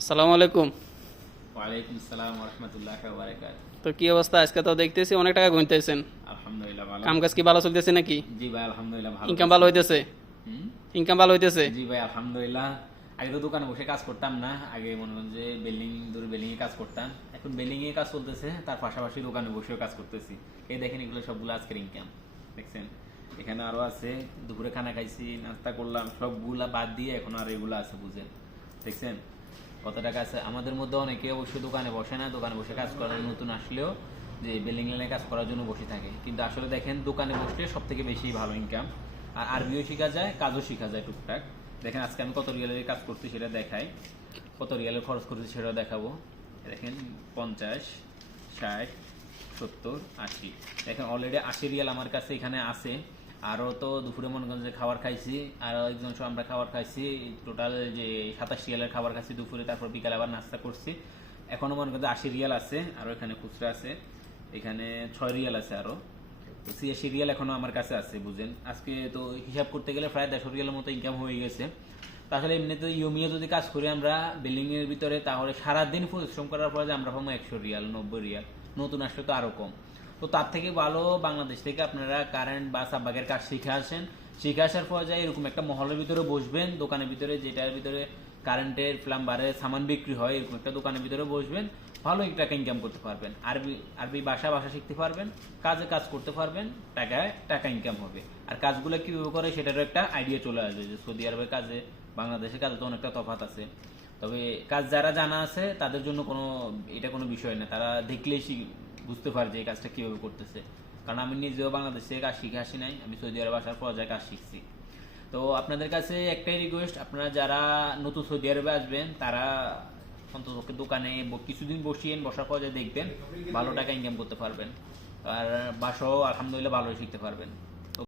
আসসালামু আলাইকুম। ওয়ালাইকুম আসসালাম ওয়া রাহমাতুল্লাহি ওয়া বারাকাতুহু। তো কি অবস্থা? আজকে তো দেখতেছি অনেক টাকা গুনতেছেন। আলহামদুলিল্লাহ ভালো। কাম কাজ কি ভালো চলতেছে নাকি? জি ভাই আলহামদুলিল্লাহ ভালো ইনকাম ভালো চলছে। হইতেছে? হুম? ইনকাম ভালো হইতেছে? জি ভাই আলহামদুলিল্লাহ। আগে তো দোকানে বসে কাজ করতাম না। আগে মনে করেন যে বিল্ডিং এ কাজ করতাম। এখন বিল্ডিং এ কাজ চলতেছে, তার পাশাপাশি দোকানে বসেও কাজ করতেছি। এই দেখেন এগুলো সবগুলো আজকের ইনকাম। দেখছেন? এখানে আরো আছে, দুপুরে খানা খাইছি, নাস্তা করলাম, সবগুলা বাদ দিয়ে এখন আর এগুলো আছে বুঝেন। দেখছেন? কত টাকা আছে? আমাদের মধ্যে অনেকে অবশ্যই দোকানে বসে না, দোকানে বসে কাজ করার নতুন আসলেও যে বিল্ডিং লাইনে কাজ করার জন্য বসে থাকে, কিন্তু আসলে দেখেন দোকানে বসলে সব থেকে বেশি ভালো ইনকাম। আর আরবিও শেখা যায়, কাজও শেখা যায় টুকটাক। দেখেন আজকে আমি কত রিয়ালের কাজ করছি সেটা দেখাই, কত রিয়ালের খরচ করছি সেটাও দেখাবো। দেখেন 50, 60, 70, 80। দেখেন অলরেডি 80 রিয়াল আমার কাছে এখানে আছে। আরও তো দুপুরে মনে করেন যে খাবার খাইছি, আরও একজন সহ আমরা খাবার খাইছি, টোটাল যে 27 রিয়ালের খাবার খাইছি দুপুরে, তারপর বিকালে আবার নাস্তা করছি। এখনও মনে করেন যে 80 রিয়াল আছে, আরও এখানে খুচরা আছে, এখানে 6 রিয়াল আছে আরও। তো 86 রিয়াল এখনো আমার কাছে আছে বুঝেন। আজকে তো হিসাব করতে গেলে প্রায় 150 রিয়ালের মতো ইনকাম হয়ে গেছে। তাহলে এমনিতে ইয়মিয়া যদি কাজ করি আমরা বিল্ডিং এর ভিতরে, তাহলে সারাদিন পরিশ্রম করার পরে যে আমরা পাবো 100 রিয়াল, 90 রিয়াল। নতুন আসলে তো আরো কম। তো তার থেকে ভালো বাংলাদেশ থেকে আপনারা কারেন্ট বা সাববাগের কাজ শিখে আসেন। শিখে আসার পর যায় এরকম একটা মহলের ভিতরে বসবেন, দোকানের ভিতরে, যেটার ভিতরে কারেন্টের প্লাম্বারের সামান বিক্রি হয়, এরকম একটা দোকানের ভিতরে বসবেন, ভালো একটা টাকা ইনকাম করতে পারবেন। আরবি আরবি ভাষা শিখতে পারবেন, কাজ করতে পারবেন, টাকা ইনকাম হবে। আর কাজগুলো কিভাবে করে সেটারও একটা আইডিয়া চলে আসবে, যে সৌদি আরবের কাজে বাংলাদেশের কাজে তো অনেকটা তফাৎ আছে। তবে কাজ যারা জানা আছে তাদের জন্য এটা কোনো বিষয় না, তারা দেখলেই বুঝতে পারে যে এই কাজটা কিভাবে করতেছে। কারণ আমি নিজেও বাংলাদেশ থেকে কাজ শিখে আসি নাই, আমি সৌদি আরব আসার পর কাজ শিখছি। তো আপনাদের কাছে একটাই রিকোয়েস্ট, আপনারা যারা নতুন সৌদি আরবে আসবেন তারা অন্তত দোকানে কিছুদিন বসার পর দেখবেন ভালো টাকা ইনকাম করতে পারবেন। আর বাসাও আলহামদুলিল্লাহ ভালোই শিখতে পারবেন।